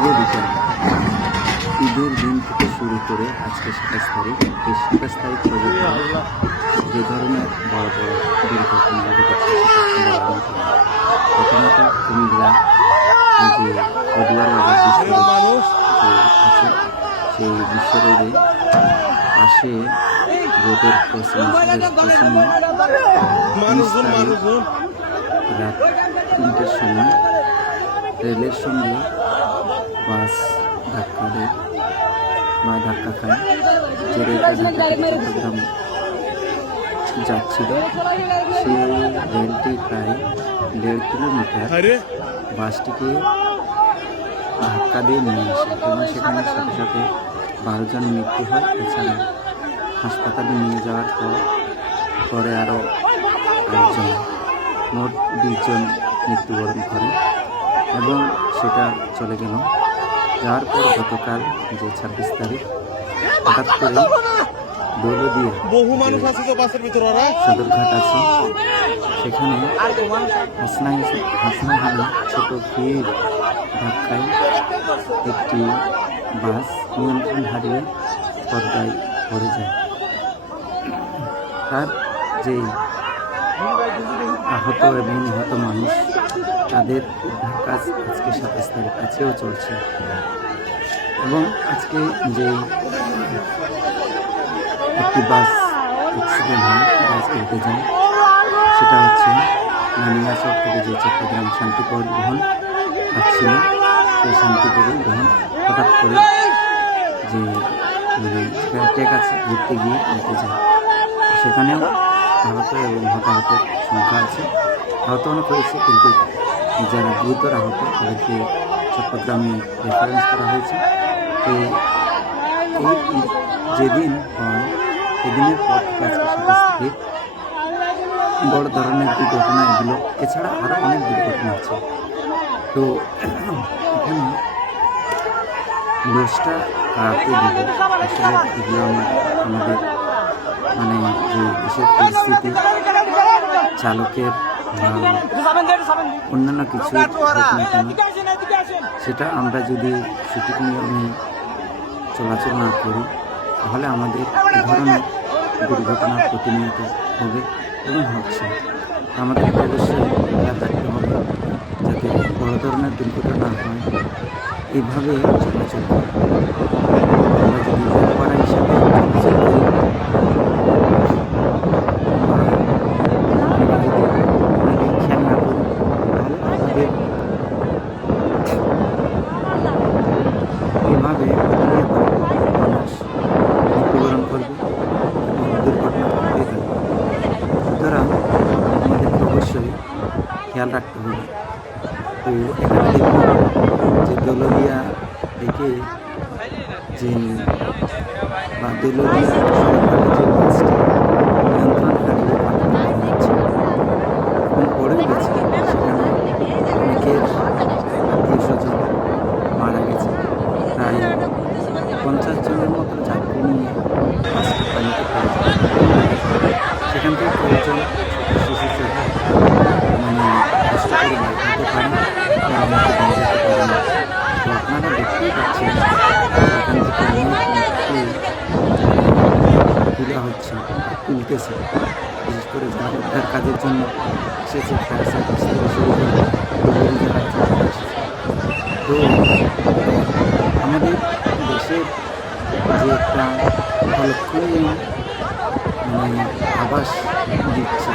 শুভ বিকেল। ঈদের দিন থেকে শুরু করে আজকে 27 তারিখ, এই 27 তারিখ পর্যন্ত যে ধরনের বড় বড় দুর্ঘটনা ঘটেছে সেটা বলার মতো না। প্রথমত কুমিল্লা যে পদুয়ার বাজার বিশ্ব যে আছে সেই বিশ্ব রোডে পাশে রোডের ক্রসিং রাত 3টার সময় রেলের সঙ্গে বাস ধাক্কা খায়, যে রেলটা ঢাকা থেকে চট্টগ্রাম যাচ্ছিল সেই রেলটি প্রায় 1.5 কিলোমিটার বাসটিকে ধাক্কা দিয়ে নিয়ে আসে এবং সেখানে সাথে সাথে 12 জন মৃত্যু হয়। এছাড়া হাসপাতালে নিয়ে যাওয়ার পরে আরও 8 জন, মোট 20 জন মৃত্যুবরণ করে এবং সেটা চলে গেল। যাওয়ার পর গতকাল যে 26 তারিখ হঠাৎ করে দৌলদিয়া সদরঘাট আছে সেখানে হাসনা হানা ছোট ভিড় ধাক্কায় একটি বাস নিয়ন্ত্রণ হারিয়ে পদ্মায় পড়ে যায়। তার যে আহত এবং নিহত মানুষ তাদের উদ্ধার কাজ আজকে 27 তারিখ আজকেও চলছে এবং আজকে যে একটি বাস অ্যাক্সিডেন্ট হয়, বাস উল্টে যায়, সেটা হচ্ছে নানিয়াচর থেকে যে চট্টগ্রাম শান্তি পরিবহন আসছিল সেই শান্তি পরিবহন হঠাৎ করে যে সেখানে ট্যাগ আছে ঘুরতে গিয়ে উল্টে যায়। সেখানেও আহত এবং হতাহতের সংখ্যা আছে, আহত অনেক হয়েছে কিন্তু যারা গুরুতর আহত তাদেরকে চট্টগ্রামে রেফারেন্স করা হয়েছে। তো এই যেদিন হয় সেদিনের পর থেকে আজকে 27 তারিখ বড় ধরনের দুর্ঘটনা এগুলো, এছাড়া আরও অনেক দুর্ঘটনা আছে। তো এখানে দোষটা কাকে দিব? আসলে এগুলো আমাদের মানে যে দেশের পরিস্থিতি, চালকের বা অন্যান্য কিছু সেটা আমরা যদি সঠিক নিয়মে চলাচল না করি তাহলে আমাদের এই ধরনের দুর্ঘটনা প্রতিনিয়ত হবে এবং হচ্ছে। আমাদের অবশ্যই খেয়াল রাখতে হবে যাতে বড় ধরনের দুর্ঘটনা হয়, এইভাবে চলাচল করে। আমরা যদি লেখাপড়া হিসাবে চলাচল করি বা আমরা যদি অনেক খেয়াল না করি তাহলে আমাদের এভাবে মানুষ মৃত্যুবরণ করবে এবং দুর্ঘটনা ঘটতেই থাকবে। সুতরাং আমাদেরকে অবশ্যই খেয়াল রাখতে হবে। তো এখানে দেখুন যে দৌলদিয়া থেকে যে দৌলদিয়া যে বাসটি নিয়ন্ত্রণ হারিয়ে পড়ে যাচ্ছে এবং পড়েও গেছে, সেখানে অনেকের আত্মীয় স্বজন মারা গেছে। প্রায় 50 জনের মতো যাত্রী নিয়ে বাসটি পানিতে পড়ে যায়। সেখান থেকে কয়েকজন শিশু সহ কষ্ট করে বের হতে পারেন, তারা আমাকে বের যেতে পারে না। তো আপনারা দেখতেই পাচ্ছেন এখান থেকে অনেক তুলা হচ্ছে, তুলতেছে, বিশেষ করে যারা উদ্ধার কাজের জন্য এসেছে ফায়ার সার্ভিস থেকে শুরু করে জেলার জন্য এসেছে। তো আমাদের দেশের যে একটা অলক্ষণীয় আভাস দিচ্ছে